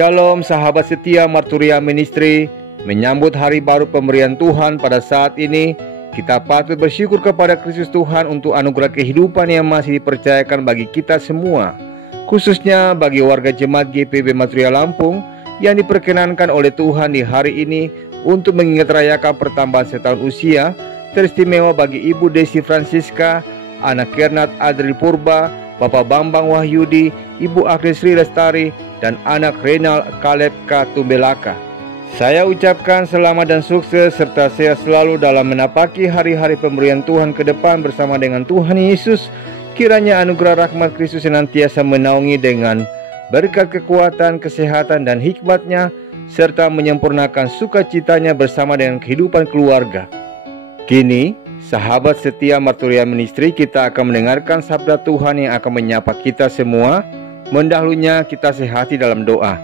Shalom sahabat setia Marturia Ministry. Menyambut hari baru pemberian Tuhan pada saat ini, kita patut bersyukur kepada Kristus Tuhan untuk anugerah kehidupan yang masih dipercayakan bagi kita semua, khususnya bagi warga jemaat GPB Marturia Lampung yang diperkenankan oleh Tuhan di hari ini untuk mengingat rayakan pertambahan setahun usia teristimewa bagi Ibu Desi Francisca, anak Kernat Adril Purba, Bapak Bambang Wahyudi, Ibu Agnes Sri Lestari, dan anak Renal Kaleb K. Tumbelaka. Saya ucapkan selamat dan sukses serta sehat selalu dalam menapaki hari-hari pemberian Tuhan ke depan bersama dengan Tuhan Yesus. Kiranya anugerah rahmat Kristus senantiasa menaungi dengan berkat kekuatan, kesehatan, dan hikmat-Nya, serta menyempurnakan sukacitanya bersama dengan kehidupan keluarga. Kini, sahabat setia Marturia Ministry, kita akan mendengarkan sabda Tuhan yang akan menyapa kita semua. Mendahulunya kita sehati dalam doa.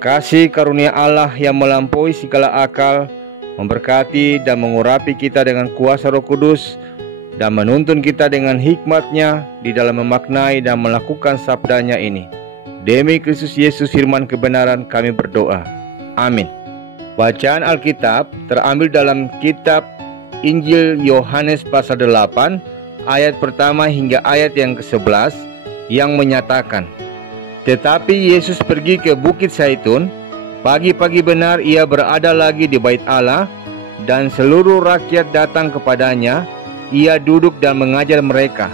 Kasih karunia Allah yang melampaui segala akal memberkati dan mengurapi kita dengan kuasa Roh Kudus dan menuntun kita dengan hikmat-Nya di dalam memaknai dan melakukan sabdanya ini. Demi Kristus Yesus firman kebenaran kami berdoa. Amin. Bacaan Alkitab terambil dalam kitab Injil Yohanes pasal 8 ayat pertama hingga ayat yang ke-11 yang menyatakan, tetapi Yesus pergi ke Bukit Zaitun. Pagi-pagi benar ia berada lagi di bait Allah, dan seluruh rakyat datang kepadanya. Ia duduk dan mengajar mereka.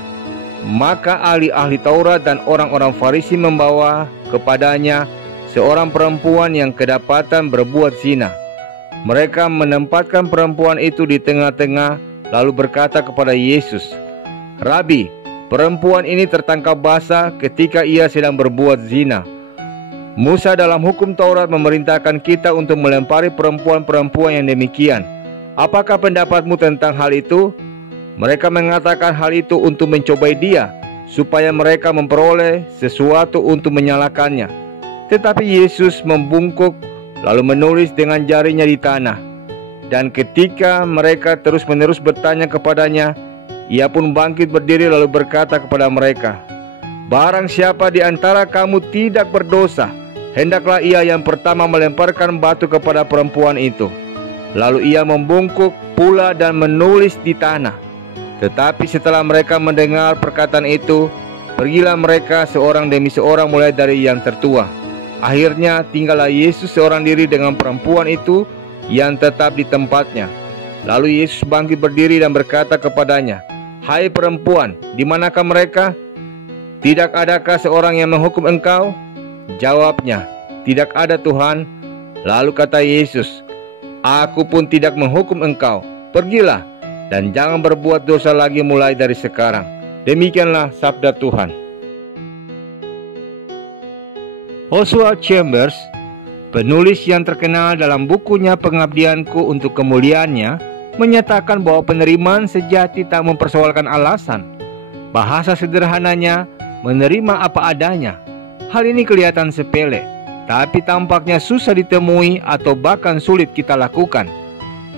Maka ahli-ahli Taurat dan orang-orang Farisi membawa kepadanya seorang perempuan yang kedapatan berbuat zina. Mereka menempatkan perempuan itu di tengah-tengah, lalu berkata kepada Yesus, Rabi, perempuan ini tertangkap basah ketika ia sedang berbuat zina. Musa dalam hukum Taurat memerintahkan kita untuk melempari perempuan-perempuan yang demikian. Apakah pendapatmu tentang hal itu? Mereka mengatakan hal itu untuk mencobai dia, supaya mereka memperoleh sesuatu untuk menyalahkannya. Tetapi Yesus membungkuk, lalu menulis dengan jarinya di tanah. Dan ketika mereka terus-menerus bertanya kepadanya, ia pun bangkit berdiri lalu berkata kepada mereka, barang siapa di antara kamu tidak berdosa, hendaklah ia yang pertama melemparkan batu kepada perempuan itu. Lalu ia membungkuk pula dan menulis di tanah. Tetapi setelah mereka mendengar perkataan itu, pergilah mereka seorang demi seorang mulai dari yang tertua. Akhirnya tinggallah Yesus seorang diri dengan perempuan itu yang tetap di tempatnya. Lalu Yesus bangkit berdiri dan berkata kepadanya, hai perempuan, di manakah mereka? Tidak adakah seorang yang menghukum engkau? Jawabnya, tidak ada Tuhan. Lalu kata Yesus, aku pun tidak menghukum engkau. Pergilah dan jangan berbuat dosa lagi mulai dari sekarang. Demikianlah sabda Tuhan. Oswald Chambers, penulis yang terkenal dalam bukunya Pengabdianku untuk Kemuliaannya, menyatakan bahwa penerimaan sejati tak mempersoalkan alasan. Bahasa sederhananya, menerima apa adanya. Hal ini kelihatan sepele, tapi tampaknya susah ditemui atau bahkan sulit kita lakukan.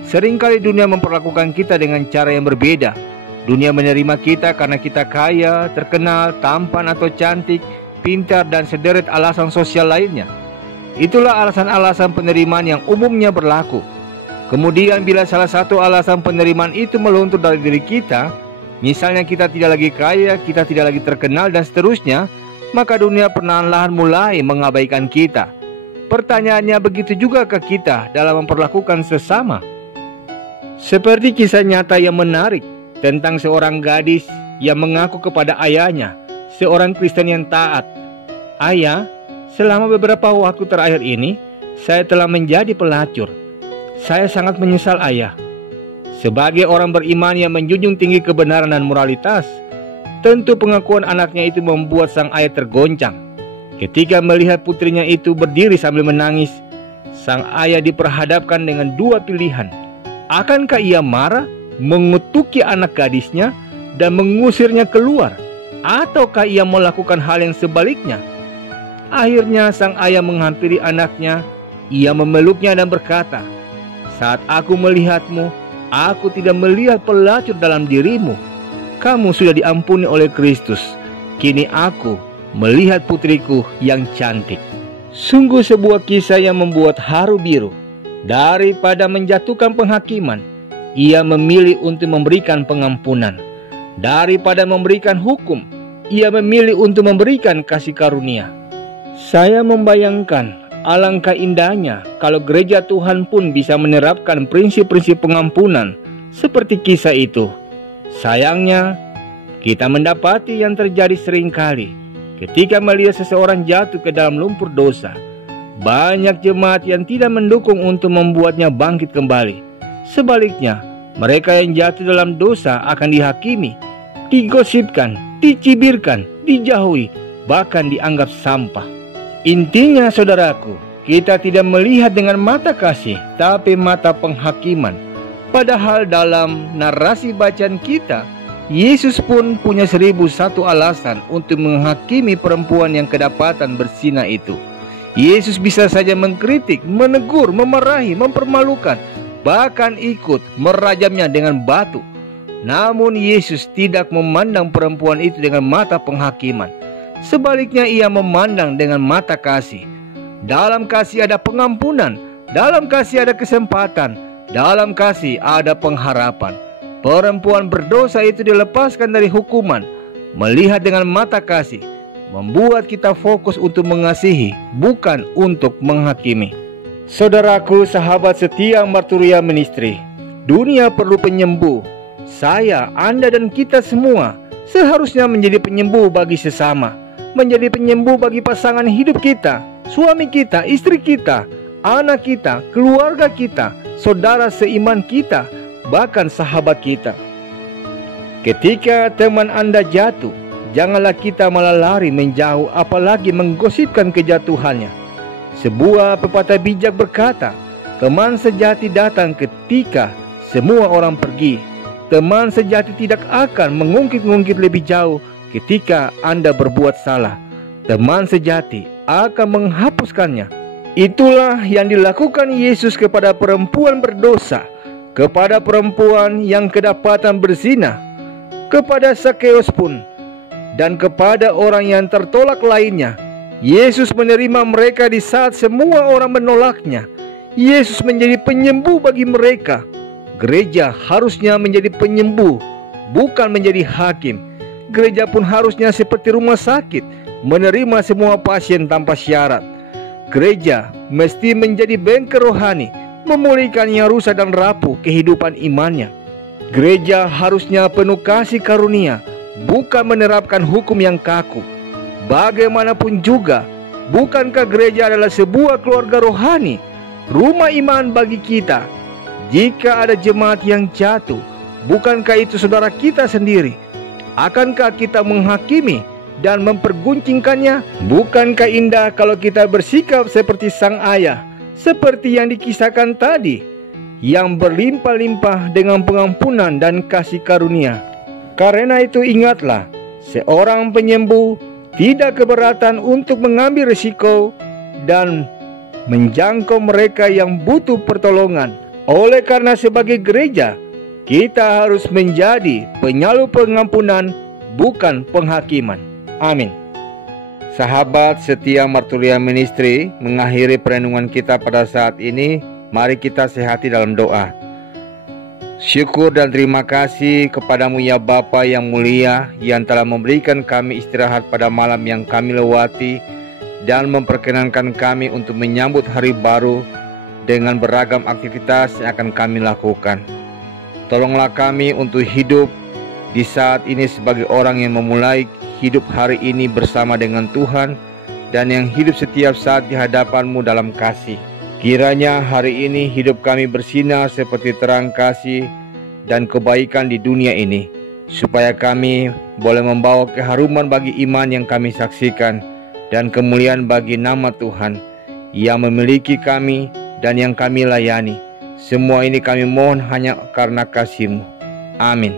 Seringkali dunia memperlakukan kita dengan cara yang berbeda. Dunia menerima kita karena kita kaya, terkenal, tampan atau cantik, pintar, dan sederet alasan sosial lainnya. Itulah alasan-alasan penerimaan yang umumnya berlaku. Kemudian bila salah satu alasan penerimaan itu meluntur dari diri kita, misalnya kita tidak lagi kaya, kita tidak lagi terkenal, dan seterusnya, maka dunia perlahan-lahan mulai mengabaikan kita. Pertanyaannya, begitu juga ke kita dalam memperlakukan sesama. Seperti kisah nyata yang menarik tentang seorang gadis yang mengaku kepada ayahnya, seorang Kristen yang taat, ayah, selama beberapa waktu terakhir ini, saya telah menjadi pelacur. Saya sangat menyesal ayah. Sebagai orang beriman yang menjunjung tinggi kebenaran dan moralitas, tentu pengakuan anaknya itu membuat sang ayah tergoncang. Ketika melihat putrinya itu berdiri sambil menangis, sang ayah diperhadapkan dengan dua pilihan. Akankah ia marah, mengutuki anak gadisnya, dan mengusirnya keluar? Ataukah ia melakukan hal yang sebaliknya? Akhirnya sang ayah menghampiri anaknya. Ia memeluknya dan berkata, saat aku melihatmu, aku tidak melihat pelacur dalam dirimu. Kamu sudah diampuni oleh Kristus. Kini aku melihat putriku yang cantik. Sungguh sebuah kisah yang membuat haru biru. Daripada menjatuhkan penghakiman, ia memilih untuk memberikan pengampunan. Daripada memberikan hukum, ia memilih untuk memberikan kasih karunia. Saya membayangkan alangkah indahnya kalau gereja Tuhan pun bisa menerapkan prinsip-prinsip pengampunan seperti kisah itu. Sayangnya, kita mendapati yang terjadi seringkali ketika melihat seseorang jatuh ke dalam lumpur dosa. Banyak jemaat yang tidak mendukung untuk membuatnya bangkit kembali. Sebaliknya, mereka yang jatuh dalam dosa akan dihakimi, digosipkan, dicibirkan, dijauhi, bahkan dianggap sampah. Intinya saudaraku, kita tidak melihat dengan mata kasih, tapi mata penghakiman. Padahal dalam narasi bacaan kita, Yesus pun punya 1001 alasan untuk menghakimi perempuan yang kedapatan berzina itu. Yesus bisa saja mengkritik, menegur, memarahi, mempermalukan, bahkan ikut merajamnya dengan batu. Namun Yesus tidak memandang perempuan itu dengan mata penghakiman. Sebaliknya ia memandang dengan mata kasih. Dalam kasih ada pengampunan, dalam kasih ada kesempatan, dalam kasih ada pengharapan. Perempuan berdosa itu dilepaskan dari hukuman. Melihat dengan mata kasih membuat kita fokus untuk mengasihi, bukan untuk menghakimi. Saudaraku, sahabat setia Marturia Ministry, dunia perlu penyembuh. Saya, Anda dan kita semua seharusnya menjadi penyembuh bagi sesama, menjadi penyembuh bagi pasangan hidup kita, suami kita, istri kita, anak kita, keluarga kita, saudara seiman kita, bahkan sahabat kita. Ketika teman Anda jatuh, janganlah kita malah lari menjauh, apalagi menggosipkan kejatuhannya. Sebuah pepatah bijak berkata, teman sejati datang ketika semua orang pergi. Teman sejati tidak akan mengungkit-ungkit lebih jauh ketika Anda berbuat salah. Teman sejati akan menghapuskannya. Itulah yang dilakukan Yesus kepada perempuan berdosa, kepada perempuan yang kedapatan berzina, kepada Zakeus pun, dan kepada orang yang tertolak lainnya. Yesus menerima mereka di saat semua orang menolaknya. Yesus menjadi penyembuh bagi mereka. Gereja harusnya menjadi penyembuh, bukan menjadi hakim. Gereja pun harusnya seperti rumah sakit, menerima semua pasien tanpa syarat. Gereja mesti menjadi bengkel rohani, memulihkan yang rusak dan rapuh kehidupan imannya. Gereja harusnya penuh kasih karunia, bukan menerapkan hukum yang kaku. Bagaimanapun juga, bukankah gereja adalah sebuah keluarga rohani, rumah iman bagi kita? Jika ada jemaat yang jatuh, bukankah itu saudara kita sendiri? Akankah kita menghakimi dan memperguncingkannya? Bukankah indah kalau kita bersikap seperti sang ayah, seperti yang dikisahkan tadi, yang berlimpah-limpah dengan pengampunan dan kasih karunia? Karena itu ingatlah, seorang penyembuh tidak keberatan untuk mengambil risiko dan menjangkau mereka yang butuh pertolongan. Oleh karena sebagai gereja, kita harus menjadi penyalur pengampunan, bukan penghakiman. Amin. Sahabat setia Marturia Ministry, mengakhiri perenungan kita pada saat ini, mari kita sehati dalam doa. Syukur dan terima kasih kepadamu ya Bapa yang mulia, yang telah memberikan kami istirahat pada malam yang kami lewati dan memperkenankan kami untuk menyambut hari baru dengan beragam aktivitas yang akan kami lakukan. Tolonglah kami untuk hidup di saat ini sebagai orang yang memulai hidup hari ini bersama dengan Tuhan dan yang hidup setiap saat di hadapan-Mu dalam kasih. Kiranya hari ini hidup kami bersinar seperti terang kasih dan kebaikan di dunia ini, supaya kami boleh membawa keharuman bagi iman yang kami saksikan dan kemuliaan bagi nama Tuhan yang memiliki kami dan yang kami layani. Semua ini kami mohon hanya karena kasih-Mu. Amin.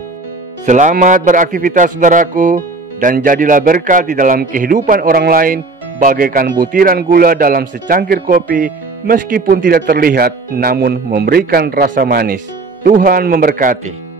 Selamat beraktivitas saudaraku, dan jadilah berkat di dalam kehidupan orang lain bagaikan butiran gula dalam secangkir kopi, meskipun tidak terlihat namun memberikan rasa manis. Tuhan memberkati.